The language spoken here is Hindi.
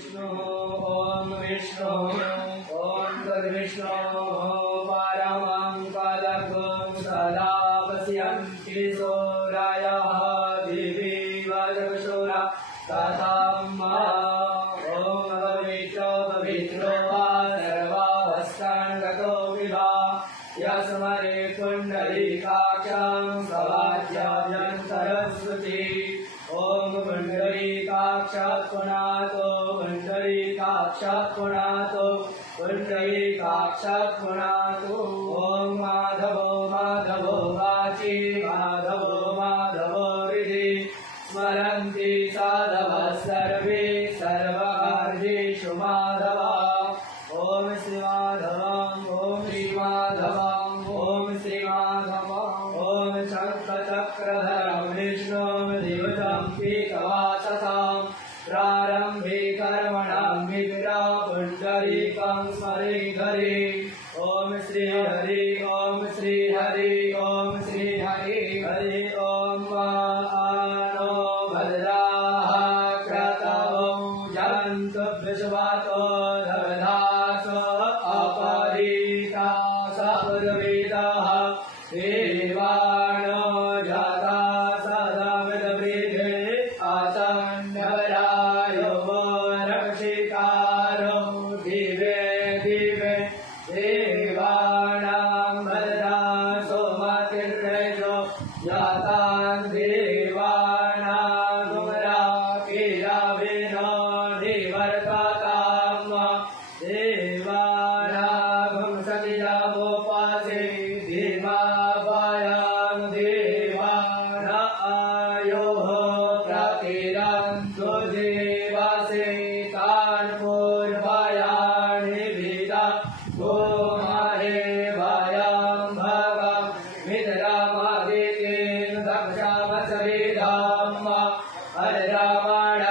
ॐ विष्णु ॐ तद्विष्णु परमं पदं सदा पश्यन्ति सूरायः दिवि वज्रशूरा तथाम् ॐ पवित्रो वा सर्वावस्थाङ्गतो विवा यस्मरे पुण्डरीकाक्षं सवाद्याभ्यन्तरश्रुति ॐ पुण्डरीकाक्षात् पुनातो पुण्डरीकाक्षात् पुनातो पुण्डरीकाक्षात् पुनातो ॐ माधवो माधवो वाचि माधवो माधवो हृदि स्मरन्ति साधवः सर्वे सर्वकार्येषु माधवः ॐ श्रीमाधवं ॐ श्रीमाधवं ॐ श्रीमाधवं ॐ शङ्खचक्रधरं विष्णुं दिवसं पीतवाससां प्रारम्भे कर्मणां विग्रह पुण्डरीकं स्मरेद्धरे ॐ श्रीहरि ॐ श्रीहरि ॐ श्रीहरि हरि ॐ नो भद्राः क्रतवो जन्तु विश्वातो धवधासो अपरीता सपुरवेदाः देवानो जाता सदाविदवृद्धे आसन्नवरायो रक्षितारो दिवे दिवे देवानां भद्रासो मतिर्नैजो जातान् देवानां गुमराकिराविनो निवर्तताम् देवानां सतिजावोपासे धीमापायां देवानायोः प्रतिरन्तु देवासे तान् पूर्वायाणि विदा गोमाहे वायां भगं मित्रमादितेन दक्षामसविधाम् हररामाण